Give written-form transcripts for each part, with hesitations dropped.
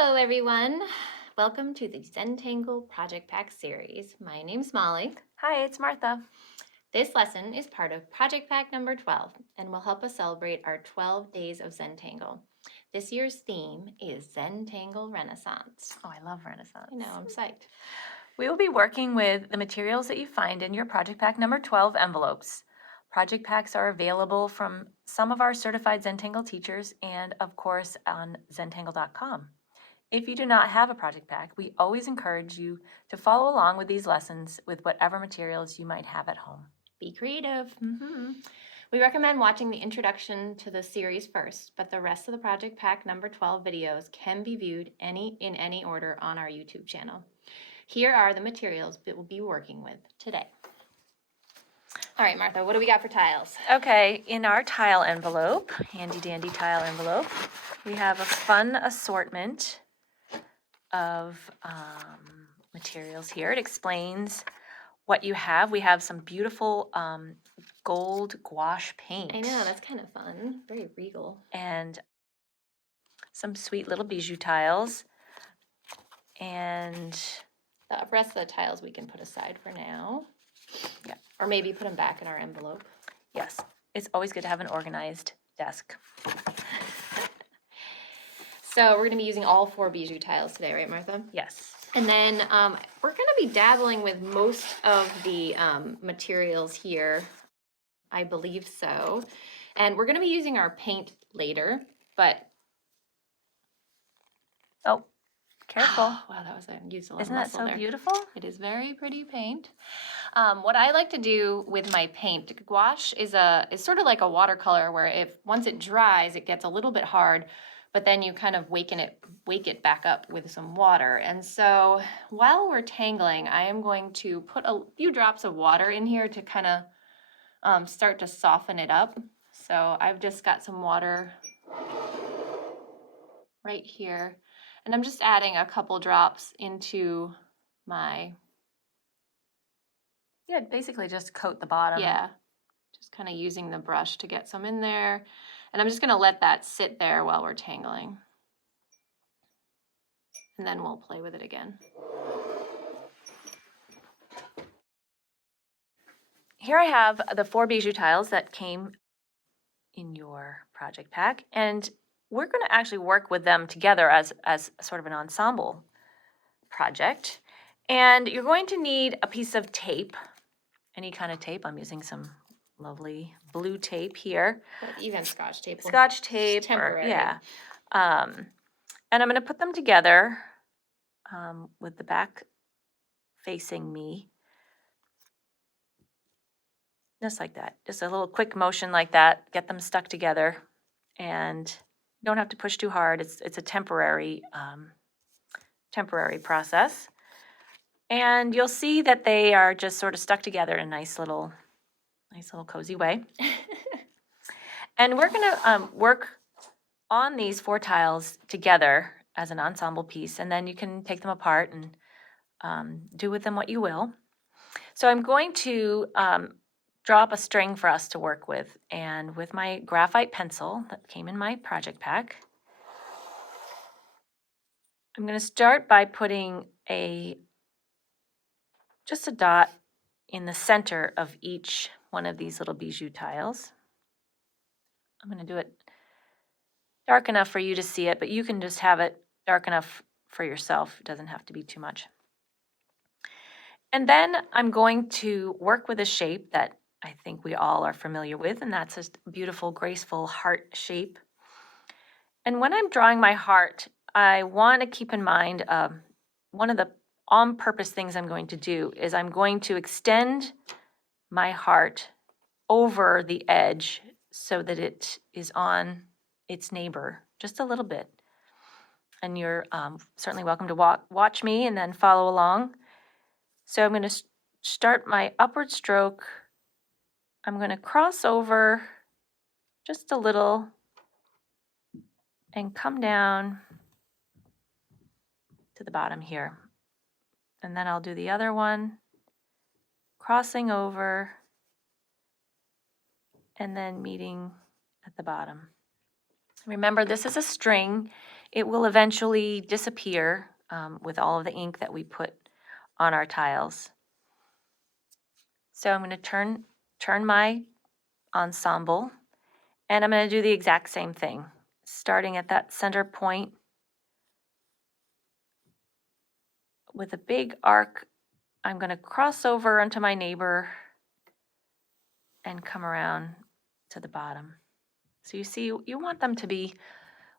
Hello, everyone. Welcome to the Zentangle Project Pack series. My name's Molly. Hi, it's Martha. This lesson is part of Project Pack number 12 and will help us celebrate our 12 Days of Zentangle. This year's theme is Zentangle Renaissance. Oh, I love Renaissance. I know, I'm psyched. We will be working with the materials that you find in your Project Pack number 12 envelopes. Project packs are available from some of our certified Zentangle teachers and, of course, on zentangle.com. If you do not have a project pack, we always encourage you to follow along with these lessons with whatever materials you might have at home. Be creative. We recommend watching the introduction to the series first, but the rest of the Project Pack number 12 videos can be viewed in any order on our YouTube channel. Here are the materials that we'll be working with today. All right, Martha, what do we got for tiles? Okay, in our tile envelope, handy dandy tile envelope, we have a fun assortment of materials here. It explains what you have. We have some beautiful gold gouache paint. I know, that's kind of fun. Very regal. And some sweet little bijou tiles. And the rest of the tiles we can put aside for now. Yeah. Or maybe put them back in our envelope. Yes, it's always good to have an organized desk. So we're going to be using all 4 bijou tiles today, right, Martha? Yes. And then we're going to be dabbling with most of the materials here. I believe so. And we're going to be using our paint later, but... Oh, careful. Wow, that was a useful. Isn't that so there. Beautiful? It is very pretty paint. What I like to do with my paint, gouache is sort of like a watercolor where once it dries, it gets a little bit hard, but then you kind of wake it back up with some water. And so while we're tangling, I am going to put a few drops of water in here to kind of start to soften it up. So I've just got some water right here, and I'm just adding a couple drops into my... Yeah, basically just coat the bottom. Yeah, just kind of using the brush to get some in there. And I'm just going to let that sit there while we're tangling. And then we'll play with it again. Here I have the 4 bijou tiles that came in your project pack, and we're going to actually work with them together as sort of an ensemble project. And you're going to need a piece of tape, any kind of tape. I'm using some lovely blue tape here. But even Scotch tape. Scotch tape. Temporary. And I'm going to put them together with the back facing me. Just like that. Just a little quick motion like that. Get them stuck together. And you don't have to push too hard. It's a temporary process. And you'll see that they are just sort of stuck together in a nice little cozy way. And we're going to work on these 4 tiles together as an ensemble piece, and then you can take them apart and do with them what you will. So I'm going to draw up a string for us to work with, and with my graphite pencil that came in my project pack, I'm going to start by putting just a dot in the center of each one of these little bijou tiles. I'm going to do it dark enough for you to see it, but you can just have it dark enough for yourself. It doesn't have to be too much. And then I'm going to work with a shape that I think we all are familiar with, and that's a beautiful, graceful heart shape. And when I'm drawing my heart, I want to keep in mind one of the on-purpose things I'm going to do is I'm going to extend my heart over the edge so that it is on its neighbor just a little bit. And you're certainly welcome to watch me and then follow along. So I'm going to start my upward stroke. I'm going to cross over just a little and come down to the bottom here. And then I'll do the other one, crossing over and then meeting at the bottom. Remember, this is a string. It will eventually disappear with all of the ink that we put on our tiles. So I'm going to turn my ensemble, and I'm going to do the exact same thing. Starting at that center point with a big arc, I'm going to cross over onto my neighbor and come around to the bottom. So you see, you want them to be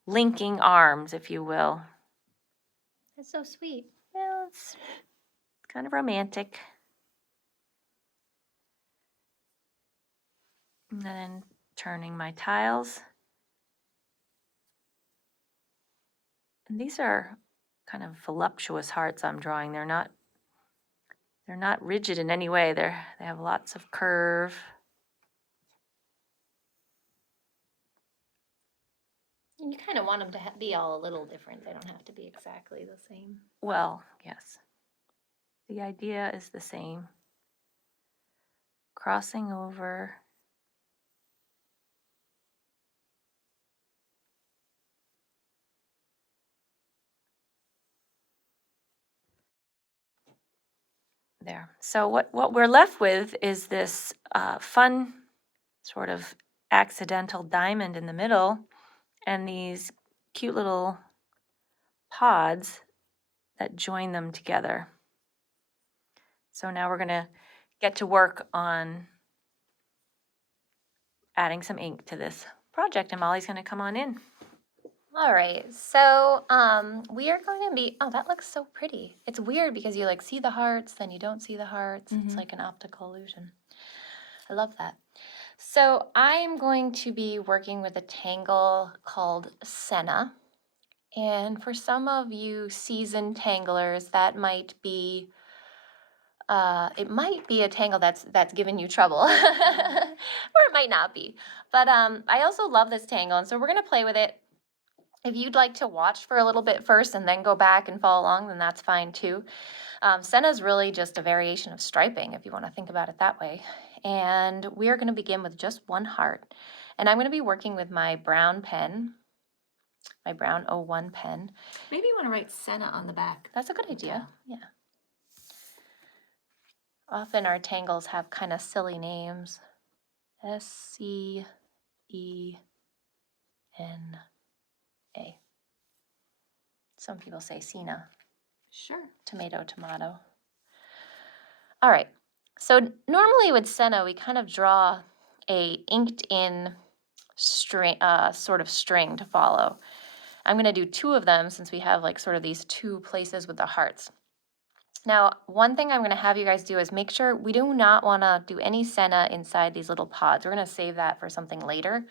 linking arms, if you will. That's so sweet. Well, it's kind of romantic. And then turning my tiles. And these are kind of voluptuous hearts I'm drawing. They're not rigid in any way. They have lots of curve. You kind of want them to be all a little different. They don't have to be exactly the same. Well, yes. The idea is the same. Crossing over. There. So what we're left with is this fun sort of accidental diamond in the middle and these cute little pods that join them together. So now we're going to get to work on adding some ink to this project, and Molly's going to come on in. All right, so we are going to be, oh, that looks so pretty. It's weird because you like see the hearts, then you don't see the hearts. It's like an optical illusion. I love that. So I'm going to be working with a tangle called Senna. And for some of you seasoned tanglers, that might be, it might be a tangle that's giving you trouble, or it might not be. But I also love this tangle, and so we're gonna play with it. If you'd like to watch for a little bit first and then go back and follow along, then that's fine too. Senna is really just a variation of striping, if you want to think about it that way. And we are going to begin with just one heart. And I'm going to be working with my brown pen, my brown 01 pen. Maybe you want to write Senna on the back. That's a good idea, yeah. Often our tangles have kind of silly names. SCENA. Some people say Senna. Sure. Tomato, tomato. All right. So normally with Senna, we kind of draw a inked in string, sort of string to follow. I'm going to do two of them since we have like sort of these two places with the hearts. Now, one thing I'm going to have you guys do is make sure we do not want to do any Senna inside these little pods. We're going to save that for something later.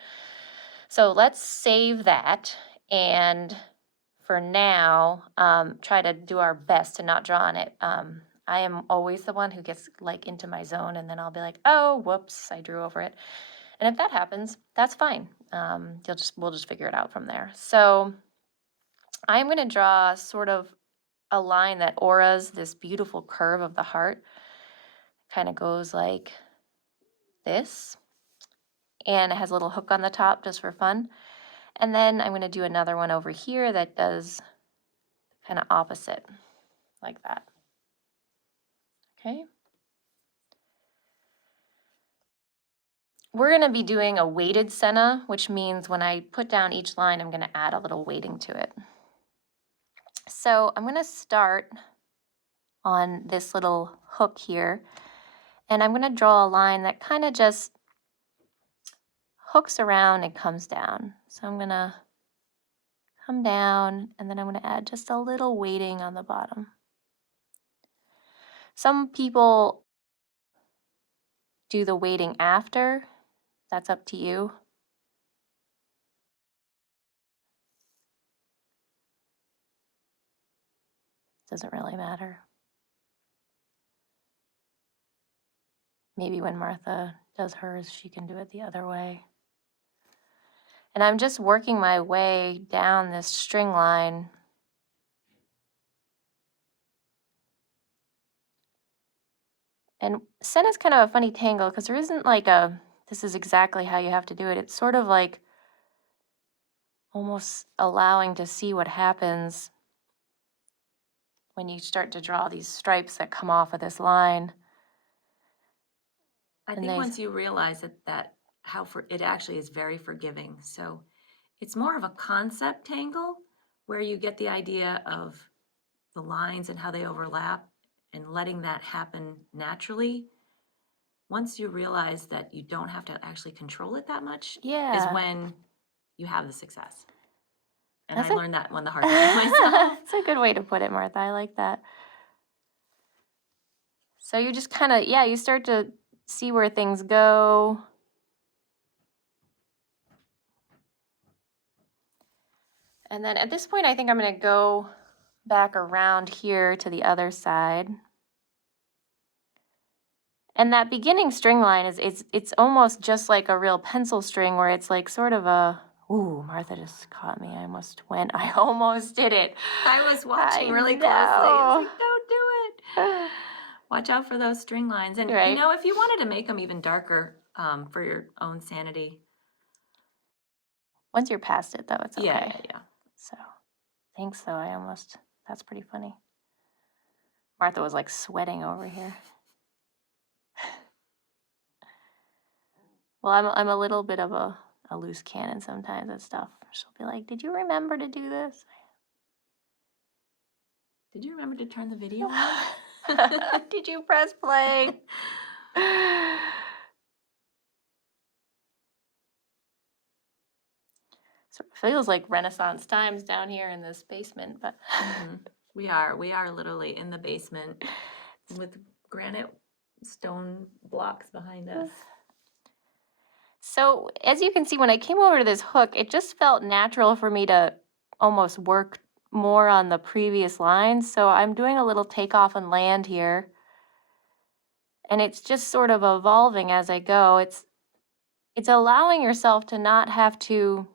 So let's save that, and for now, try to do our best to not draw on it. I am always the one who gets like into my zone, and then I'll be like, oh, whoops, I drew over it. And if that happens, that's fine. We'll just figure it out from there. So I'm going to draw sort of a line that auras this beautiful curve of the heart. Kind of goes like this, and it has a little hook on the top just for fun. And then I'm going to do another one over here that does kind of opposite, like that. Okay. We're going to be doing a weighted Senna, which means when I put down each line, I'm going to add a little weighting to it. So I'm going to start on this little hook here, and I'm going to draw a line that kind of just hooks around and comes down. So I'm going to come down, and then I'm going to add just a little weighting on the bottom. Some people do the weighting after. That's up to you. Doesn't really matter. Maybe when Martha does hers, she can do it the other way. And I'm just working my way down this string line. And Senna's kind of a funny tangle because there isn't like this is exactly how you have to do it. It's sort of like almost allowing to see what happens when you start to draw these stripes that come off of this line. I And think they- once you realize that it actually is very forgiving. So it's more of a concept tangle where you get the idea of the lines and how they overlap and letting that happen naturally. Once you realize that you don't have to actually control it that much, is Yeah. when you have the success. And That's I a- learned that one the hard way myself. That's a good way to put it, Martha. I like that. So you just kind of, yeah, you start to see where things go. And then at this point, I think I'm going to go back around here to the other side. And that beginning string line it's almost just like a real pencil string where it's like sort of a, ooh, Martha just caught me. I almost did it. I was watching I really closely. I was know. like, don't do it. Watch out for those string lines. And, Right. if you wanted to make them even darker for your own sanity. Once you're past it, though, it's okay. Yeah. So, thanks, though. That's pretty funny. Martha was like sweating over here. Well, I'm a little bit of a loose cannon sometimes and stuff. She'll be like, "Did you remember to do this?" Did you remember to turn the video on? Did you press play? Sort of feels like Renaissance times down here in this basement, but We are literally in the basement with granite stone blocks behind us. So, as you can see, when I came over to this hook, it just felt natural for me to almost work more on the previous lines. So I'm doing a little takeoff and land here. And it's just sort of evolving as I go. It's allowing yourself to not have to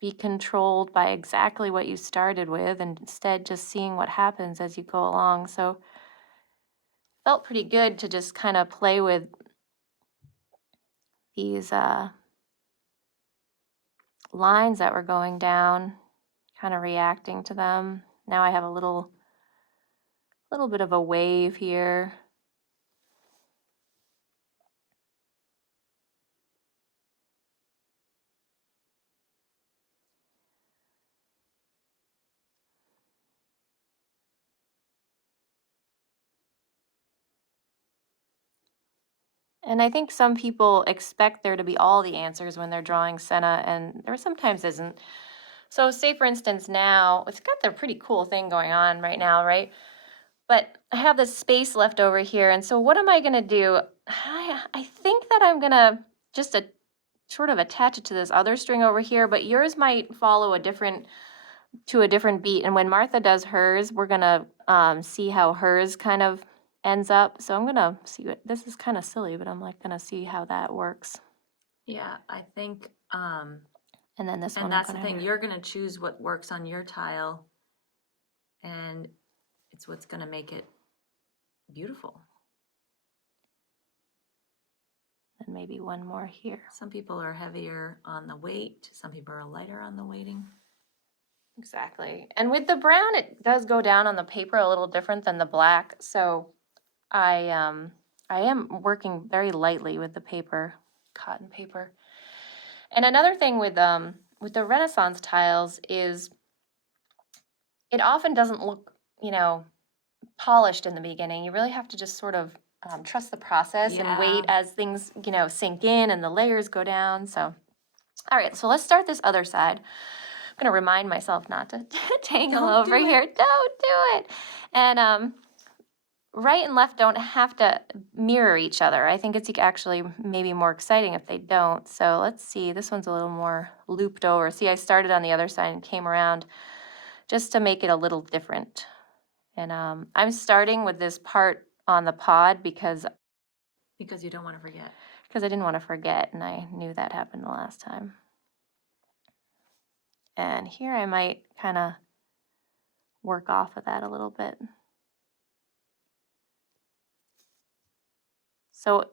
be controlled by exactly what you started with, and instead just seeing what happens as you go along. So felt pretty good to just kind of play with these lines that were going down, kind of reacting to them. Now I have a little bit of a wave here. And I think some people expect there to be all the answers when they're drawing Senna, and there sometimes isn't. So say for instance now, it's got the pretty cool thing going on right now, right? But I have this space left over here, and so what am I gonna do? I think that I'm gonna just sort of attach it to this other string over here, but yours might follow a different beat. And when Martha does hers, we're gonna see how hers kind of ends up. So I'm gonna see what this is kind of silly, but I'm like gonna see how that works. Yeah, I think, And then this one, and I'm that's the gonna- thing, you're gonna choose what works on your tile, and it's what's gonna make it beautiful. And maybe one more here. Some people are heavier on the weight, some people are lighter on the weighting. Exactly. And with the brown, it does go down on the paper a little different than the black. So I am working very lightly with the paper, cotton paper. And another thing with the Renaissance tiles is it often doesn't look, polished in the beginning. You really have to just sort of trust the process and wait Yeah. as things, sink in and the layers go down. So, all right, so let's start this other side. I'm gonna remind myself not to tangle Don't over do it. here. Don't do it. And right and left don't have to mirror each other. I think it's actually maybe more exciting if they don't. So let's see. This one's a little more looped over. See, I started on the other side and came around just to make it a little different. And I'm starting with this part on the pod because Because you don't want to forget. I didn't want to forget, and I knew that happened the last time. And here I might kind of work off of that a little bit. So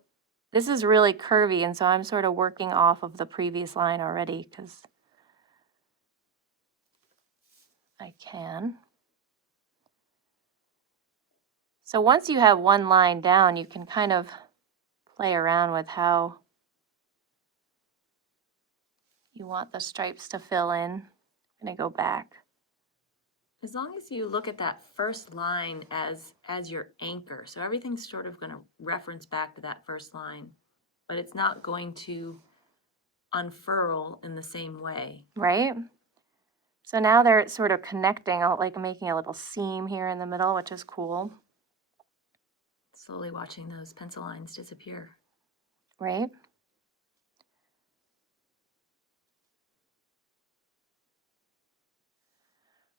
this is really curvy, and so I'm sort of working off of the previous line already because I can. So once you have one line down, you can kind of play around with how you want the stripes to fill in. I'm going to go back. As long as you look at that first line as your anchor, so everything's sort of going to reference back to that first line, but it's not going to unfurl in the same way. Right? So now they're sort of connecting, like making a little seam here in the middle, which is cool. Slowly watching those pencil lines disappear. Right?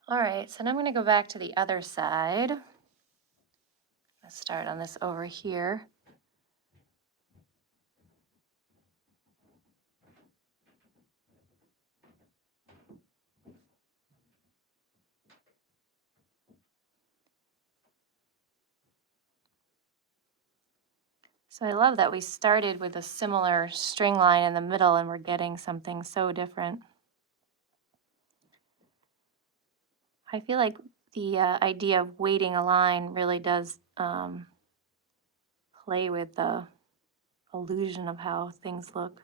All right, so now I'm going to go back to the other side. Let's start on this over here. So I love that we started with a similar string line in the middle and we're getting something so different. I feel like the idea of weighting a line really does play with the illusion of how things look.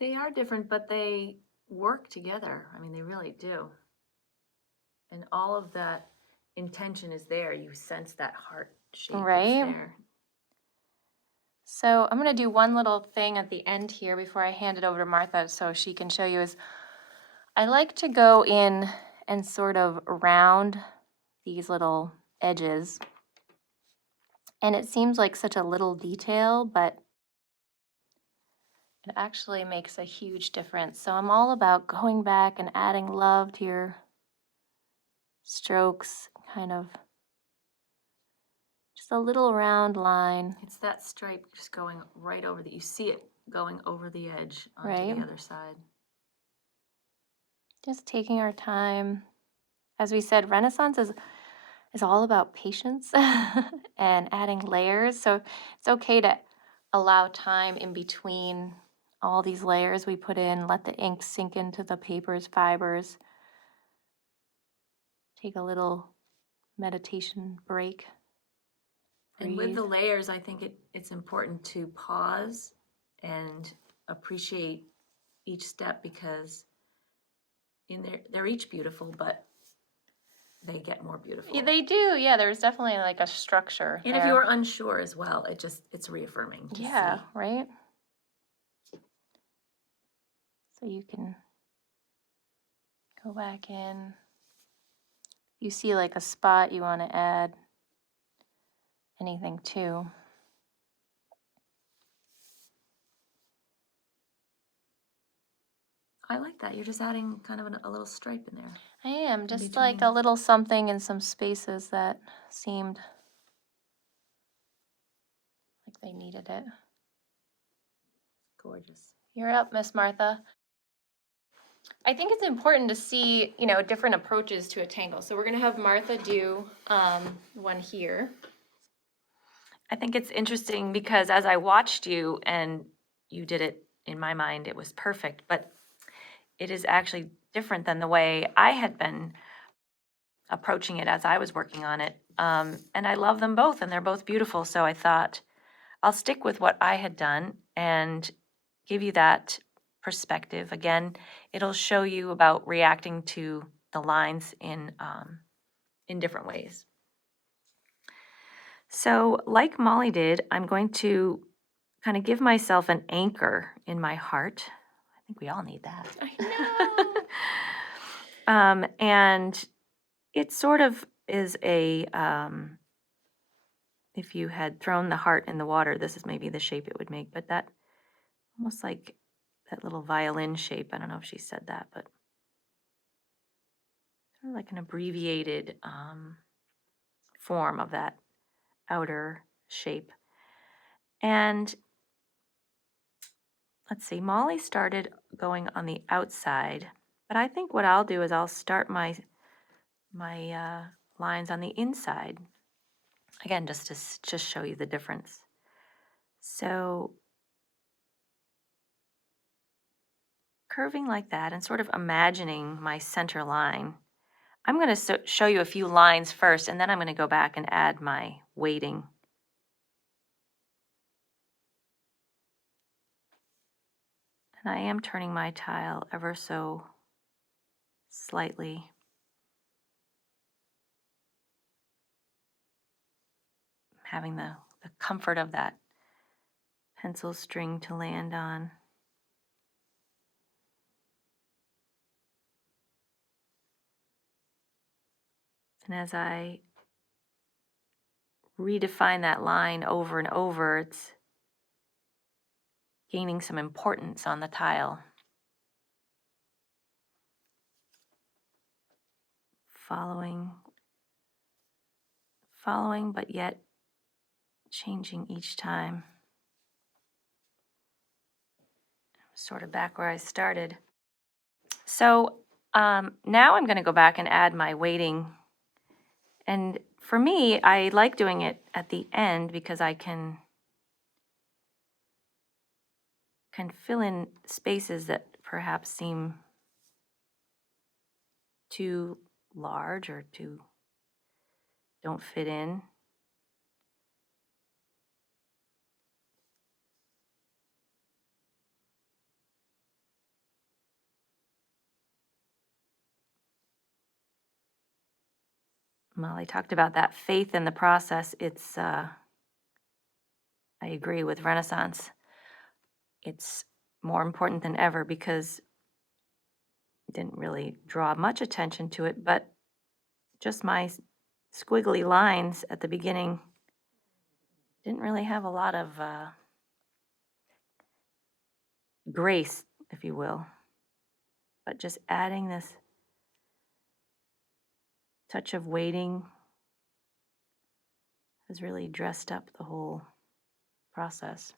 They are different, but they work together. I mean, they really do. And all of that intention is there. You sense that heart shape is Right. there. So I'm going to do one little thing at the end here before I hand it over to Martha so she can show you is I like to go in and sort of round these little edges. And it seems like such a little detail, but it actually makes a huge difference. So I'm all about going back and adding love to your strokes, kind of just a little round line. It's that stripe just going right over you see it going over the edge onto Right. the other side. Just taking our time. As we said, Renaissance is all about patience and adding layers. So it's okay to allow time in between all these layers we put in, let the ink sink into the paper's fibers. Take a little meditation break. And with Breathe. the layers, I think it's important to pause and appreciate each step because they're each beautiful, but they get more beautiful. Yeah, they do. Yeah, there's definitely like a structure. And if you are unsure as well, it's reaffirming to yeah, see. right? So you can go back in. You see like a spot you want to add anything to. I like that. You're just adding kind of a little stripe in there. I am just between. like a little something in some spaces that seemed like they needed it. Gorgeous. You're up, Miss Martha. I think it's important to see, different approaches to a tangle. So we're going to have Martha do one here. I think it's interesting because as I watched you and you did it, in my mind, it was perfect, but it is actually different than the way I had been approaching it as I was working on it. And I love them both and they're both beautiful. So I thought I'll stick with what I had done and give you that perspective. Again, it'll show you about reacting to the lines in different ways. So like Molly did, I'm going to kind of give myself an anchor in my heart. I think we all need that. I know. And it sort of is a, if you had thrown the heart in the water, this is maybe the shape it would make, but that almost like that little violin shape. I don't know if she said that, but sort of like an abbreviated form of that outer shape. And let's see, Molly started going on the outside, but I think what I'll do is I'll start my lines on the inside. Again, just to show you the difference. So curving like that and sort of imagining my center line. I'm going to show you a few lines first, and then I'm going to go back and add my weighting. And I am turning my tile ever so slightly. Having the comfort of that pencil string to land on. And as I redefine that line over and over, it's gaining some importance on the tile. Following, but yet changing each time. Sort of back where I started. So now I'm going to go back and add my weighting. And for me, I like doing it at the end because I can fill in spaces that perhaps seem too large or don't fit in. Molly talked about that faith in the process. It's, I agree with Renaissance. It's more important than ever because I didn't really draw much attention to it, but just my squiggly lines at the beginning didn't really have a lot of grace, if you will. But just adding this touch of weighting has really dressed up the whole process.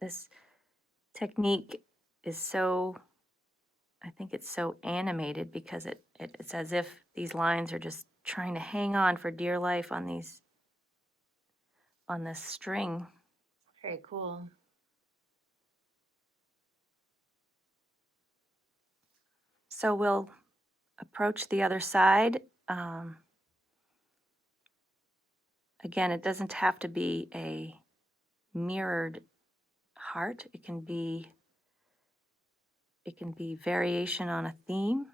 This technique is so, I think it's so animated because it's as if these lines are just trying to hang on for dear life on this string. Very cool. So we'll approach the other side. Again, it doesn't have to be a mirrored heart. It can be variation on a theme.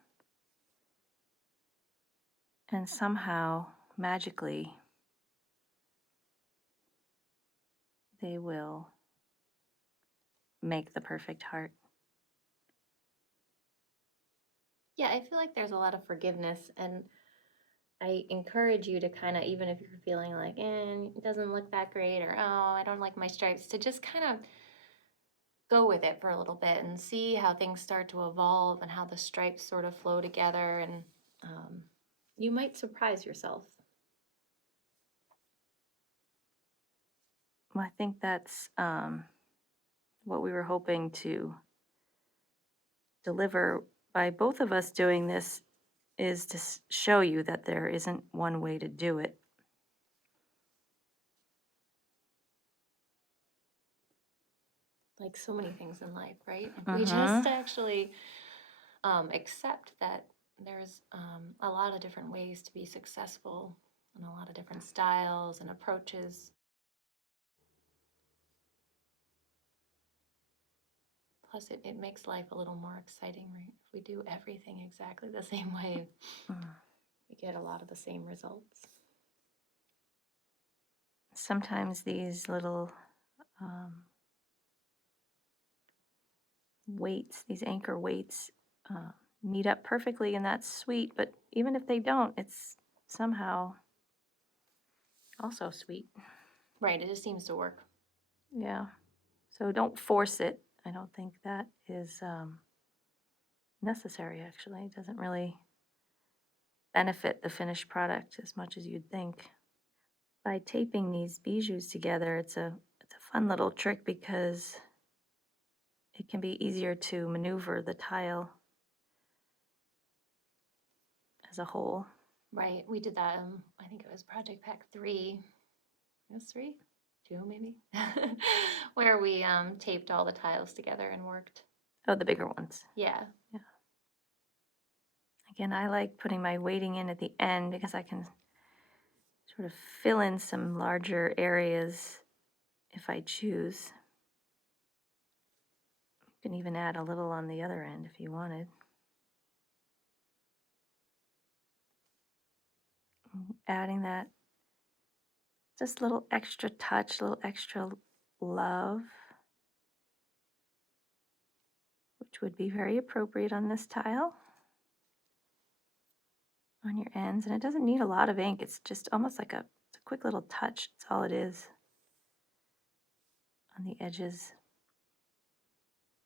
And somehow, magically, they will make the perfect heart. Yeah, I feel like there's a lot of forgiveness, and I encourage you to kind of, even if you're feeling like, it doesn't look that great, or oh, I don't like my stripes, to just kind of go with it for a little bit and see how things start to evolve and how the stripes sort of flow together, and you might surprise yourself. Well, I think that's what we were hoping to deliver by both of us doing this, is to show you that there isn't one way to do it. Like so many things in life, right? If we just actually accept that there's a lot of different ways to be successful and a lot of different styles and approaches. Plus, it makes life a little more exciting, right? If we do everything exactly the same way, we get a lot of the same results. Sometimes these little weights, these anchor weights, meet up perfectly, and that's sweet. But even if they don't, it's somehow also sweet. Right, it just seems to work. Yeah. So don't force it. I don't think that is necessary, actually. It doesn't really benefit the finished product as much as you'd think. By taping these bijoux together, it's a fun little trick because it can be easier to maneuver the tile as a whole. Right, we did that, I think it was Project Pack 3. It was 3? 2 maybe, where we taped all the tiles together and worked. Oh, the bigger ones. Yeah. Again, I like putting my weighting in at the end because I can sort of fill in some larger areas if I choose. You can even add a little on the other end if you wanted. Adding that just little extra touch, a little extra love, which would be very appropriate on this tile. On your ends, and it doesn't need a lot of ink. It's just almost like a quick little touch. That's all it is. On the edges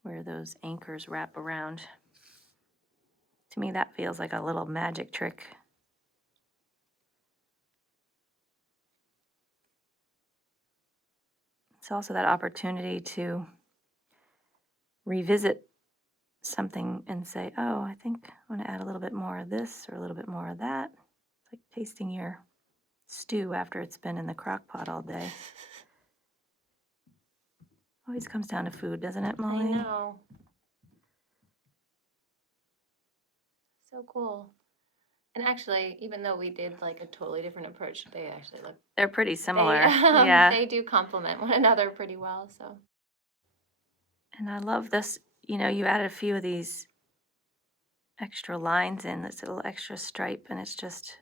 where those anchors wrap around. To me, that feels like a little magic trick. It's also that opportunity to revisit something and say, oh, I think I want to add a little bit more of this or a little bit more of that. It's like tasting your stew after it's been in the crock pot all day. Always comes down to food, doesn't it, Molly? I know. So cool. And actually, even though we did like a totally different approach, they actually look. They're pretty similar. They, Yeah. They do complement one another pretty well. So. And I love this, you know, you added a few of these extra lines in, this little extra stripe, and it's just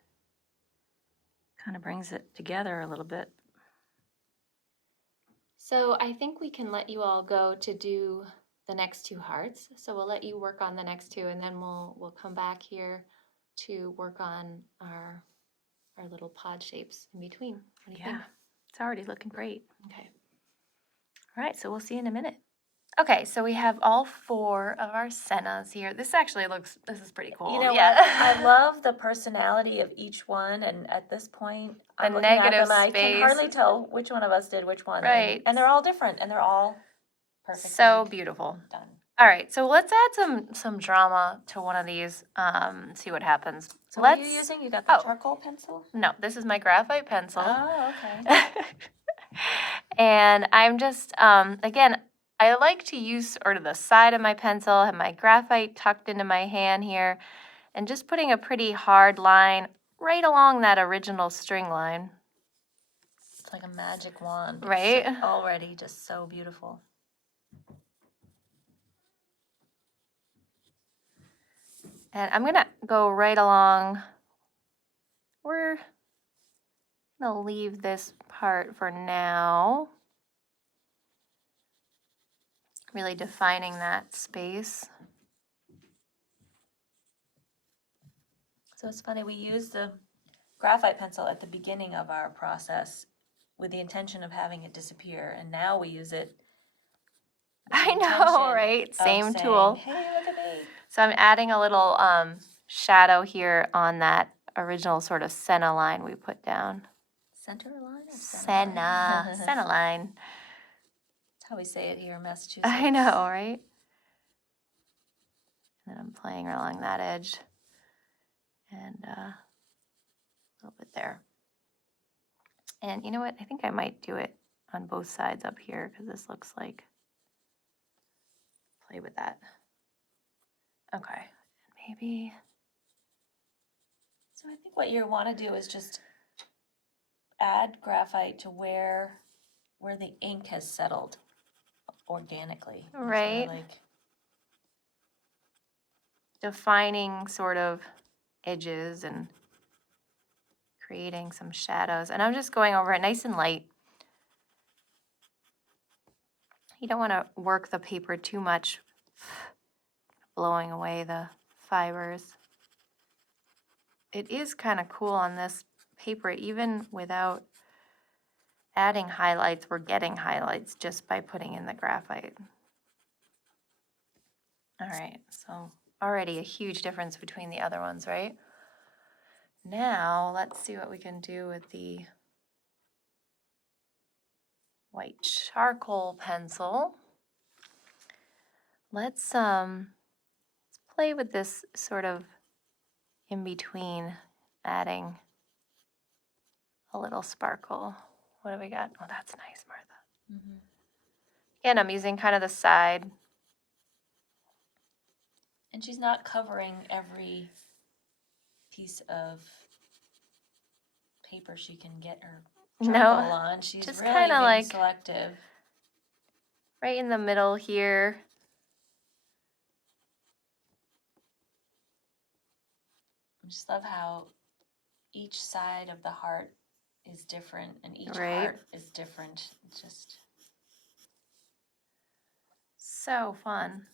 kind of brings it together a little bit. So I think we can let you all go to do the next 2 hearts. So we'll let you work on the next 2, and then we'll come back here to work on our little pod shapes in between. What do you think? It's already looking great. Okay. All right, so we'll see you in a minute. Okay, so we have all 4 of our Sennas here. This is pretty cool. You know yeah. what? I love the personality of each one, and at this point, I'm The looking at negative them, I can space. hardly tell which one of us did which one. Right. And they're all different, and they're all perfectly So beautiful. done. All right, so let's add some drama to one of these. See what happens. So what are you using? You got the charcoal pencil? No, this is my graphite pencil. Oh, okay. And I'm just, again, I like to use sort of the side of my pencil, have my graphite tucked into my hand here, and just putting a pretty hard line right along that original string line. It's like a magic wand. It's Right? already just so beautiful. And I'm going to go right along. We're going to leave this part for now. Really defining that space. So it's funny, we used the graphite pencil at the beginning of our process with the intention of having it disappear, and now we use it with the I know, intention right? of Same saying, tool. Hey, look at me. So I'm adding a little shadow here on that original sort of Senna line we put down. Center line or center Senna, line? Senna line. That's how we say it here in Massachusetts. I know, right? And then I'm playing along that edge and a little bit there. And you know what? I think I might do it on both sides up here because this looks like, play with that. Okay, maybe. So I think what you want to do is just add graphite to where the ink has settled organically. You sort of Right. like Defining sort of edges and creating some shadows. And I'm just going over it nice and light. You don't want to work the paper too much, blowing away the fibers. It is kind of cool on this paper, even without adding highlights, we're getting highlights just by putting in the graphite. All right, so already a huge difference between the other ones, right? Now, let's see what we can do with the white charcoal pencil. Let's play with this sort of in between, adding a little sparkle. What do we got? Oh, that's nice, Martha. Mm-hmm. Again, I'm using kind of the side. And she's not covering every piece of paper she can get her charcoal No, on. She's just really kinda being like- selective. right in the middle here. I just love how each side of the heart is different and each Right. heart is different. It's just So fun.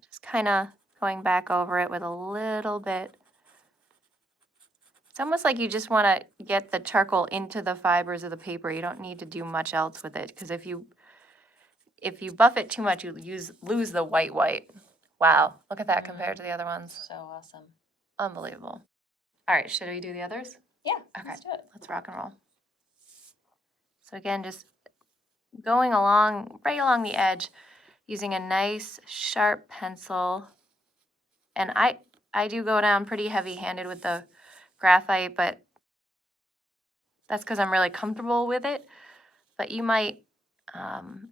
Just kind of going back over it with a little bit. It's almost like you just want to get the charcoal into the fibers of the paper. You don't need to do much else with it, because if you buff it too much, you lose the white. Wow, look at that compared to the other ones. so awesome. Unbelievable. All right, should we do the others? Yeah, Okay. let's do it. Let's rock and roll. So again, just going along, right along the edge, using a nice sharp pencil. And I do go down pretty heavy-handed with the graphite, but that's because I'm really comfortable with it. But you might,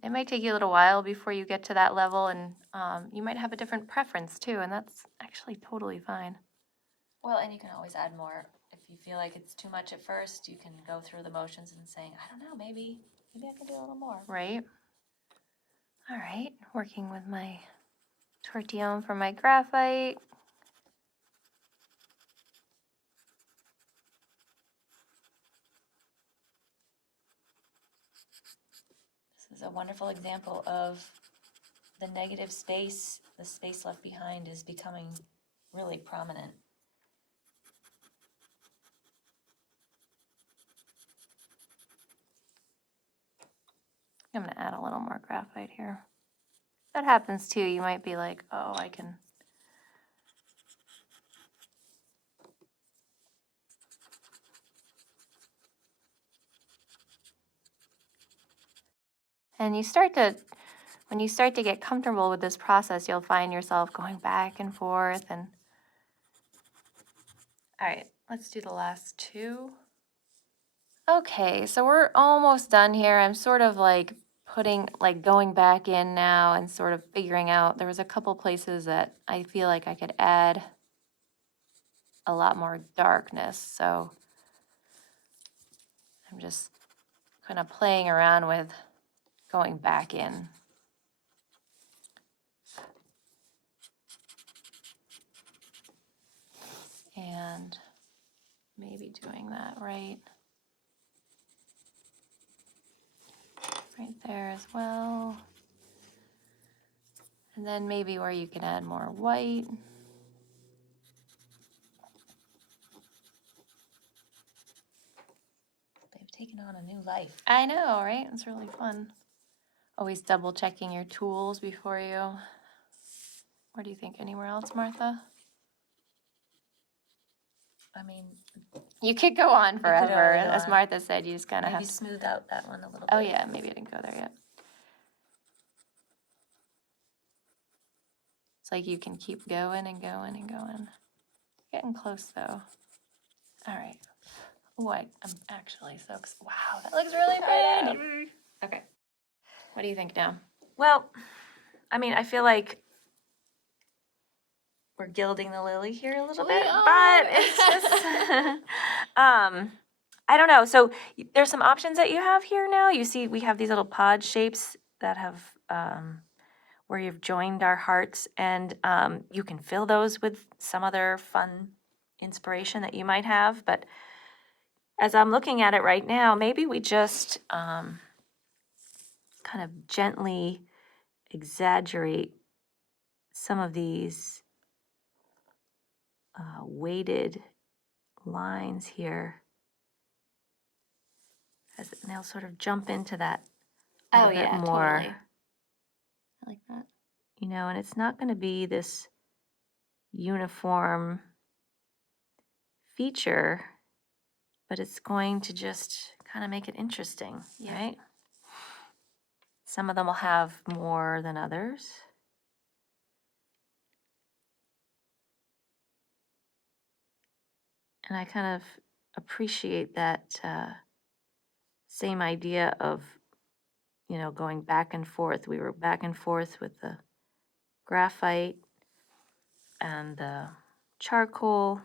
it might take you a little while before you get to that level, and you might have a different preference too, and that's actually totally fine. Well, and you can always add more. If you feel like it's too much at first, you can go through the motions and saying, I don't know, maybe I can do a little more. Right? All right, working with my tortillon for my graphite. This is a wonderful example of the negative space, the space left behind is becoming really prominent. I'm going to add a little more graphite here. That happens too. You might be like, oh, I can. And when you start to get comfortable with this process, you'll find yourself going back and forth. And all right, let's do the last two. Okay, so we're almost done here. I'm sort of like going back in now and sort of figuring out. There was a couple places that I feel like I could add a lot more darkness. So I'm just kind of playing around with going back in. And maybe doing that right there as well. And then maybe where you can add more white. They've taken on a new life. I know, right? It's really fun. Always double checking your tools before you. What do you think? Anywhere else, Martha? I mean, You could go on could forever. always go As on. Martha said, you just kind of maybe have to. smooth out that one a little bit. Oh, yeah, maybe I didn't go there yet. It's like you can keep going and going and going. Getting close, though. All right. Oh, I'm actually so excited. Wow, that looks really pretty. Okay. What do you think now? Well, I mean, I feel like we're gilding the lily here a little We bit, are. but it's just, I don't know. So there's some options that you have here now. You see, we have these little pod shapes that have, where you've joined our hearts, and you can fill those with some other fun inspiration that you might have. But as I'm looking at it right now, maybe we just kind of gently exaggerate some of these weighted lines here, as they'll sort of jump into that a little bit more. Totally. I like that. You know, and it's not going to be this uniform feature, but it's going to just kind of make it interesting, right? Some of them will have more than others. And appreciate that same idea of, going back and forth. We were back and forth with the graphite and the charcoal.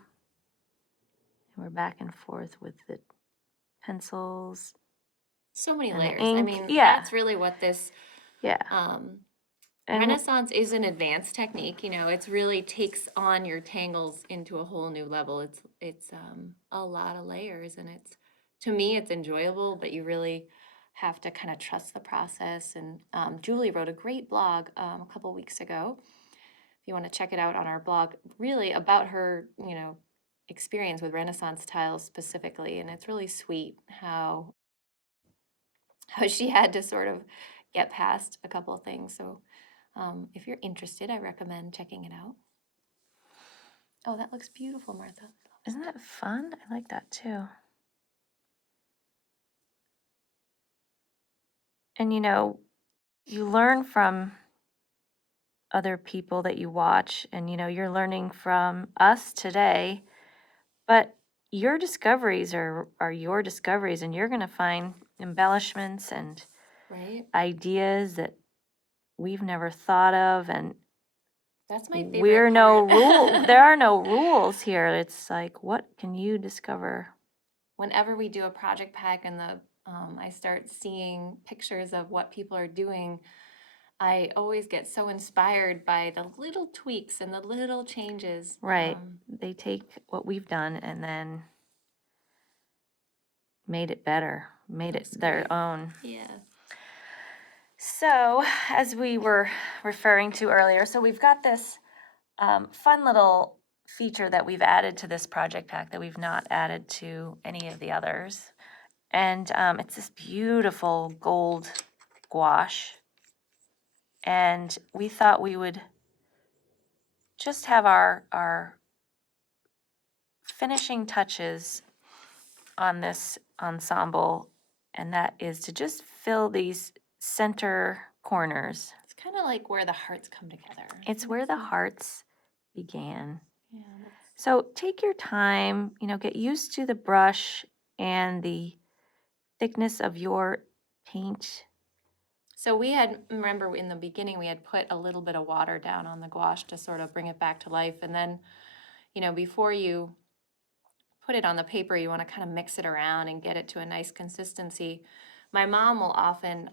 And we're back and forth with the pencils So many and the layers. I ink. mean, Yeah, that's really what this yeah. And Renaissance is an advanced technique. It's really takes on your tangles into a whole new level. It's a lot of layers, and to me it's enjoyable, but you really have to kind of trust the process. And Julie wrote a great blog a couple weeks ago. If you want to check it out on our blog, really about her, experience with Renaissance tiles specifically, and it's really sweet how she had to sort of get past a couple of things. So if you're interested, I recommend checking it out. Oh, that looks beautiful, Martha. isn't that fun? I like that too. And you learn from other people that you watch, and you're learning from us today, but your discoveries are your discoveries, and you're going to find embellishments and Right? ideas that we've never thought of, and That's my favorite we're no part. rule. There are no rules here. It's like, what can you discover? Whenever we do a project pack and I start seeing pictures of what people are doing, I always get so inspired by the little tweaks and the little changes. Right. They take what we've done and then made it better, made it That's their great. own. Yeah. So, as we were referring to earlier, so we've got this fun little feature that we've added to this project pack that we've not added to any of the others. And it's this beautiful gold gouache. And we thought we would just have our finishing touches on this ensemble, and that is to just fill these center corners. It's kind of like where the hearts come together. It's where the hearts began. Yeah. So take your time, get used to the brush and the thickness of your paint. So remember in the beginning, we had put a little bit of water down on the gouache to sort of bring it back to life. And then, before you put it on the paper, you want to kind of mix it around and get it to a nice consistency. My mom will often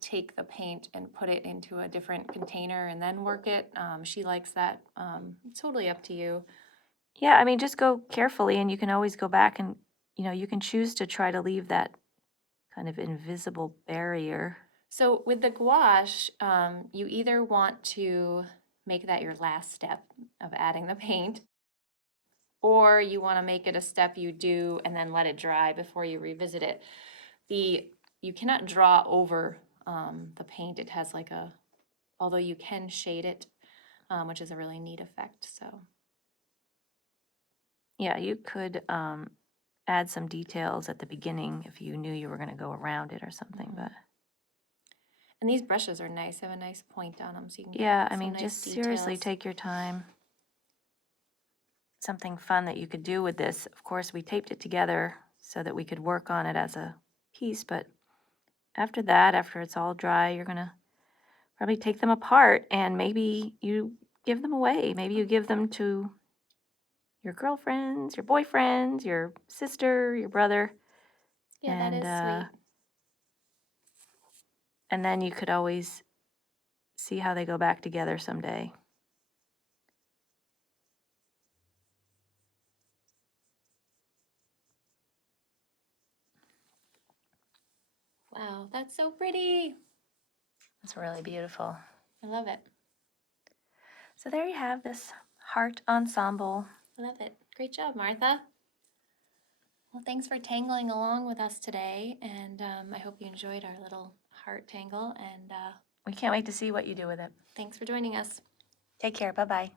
take the paint and put it into a different container and then work it. She likes that. It's totally up to you. Yeah, I mean, just go carefully, and you can always go back and, you can choose to try to leave that kind of invisible barrier. So with the gouache, you either want to make that your last step of adding the paint, or you want to make it a step you do and then let it dry before you revisit it. You cannot draw over the paint. It has although you can shade it, which is a really neat effect. So Yeah, you could add some details at the beginning if you knew you were going to go around it or something, but and these brushes are nice. They have a nice point on them, so you can yeah, get I some mean, nice just details. seriously take your time. Something fun that you could do with this. Of course, we taped it together so that we could work on it as a piece, but after that, after it's all dry, you're going to probably take them apart and maybe you give them away. Maybe you give them to your girlfriends, your boyfriends, your sister, your brother. Yeah, and, that is sweet. And then you could always see how they go back together someday. Wow, that's so pretty. It's really beautiful. I love it. So there you have this heart ensemble. I love it. Great job, Martha. Well, thanks for tangling along with us today, and I hope you enjoyed our little heart tangle, and We can't wait to see what you do with it. thanks for joining us. Take care. Bye-bye.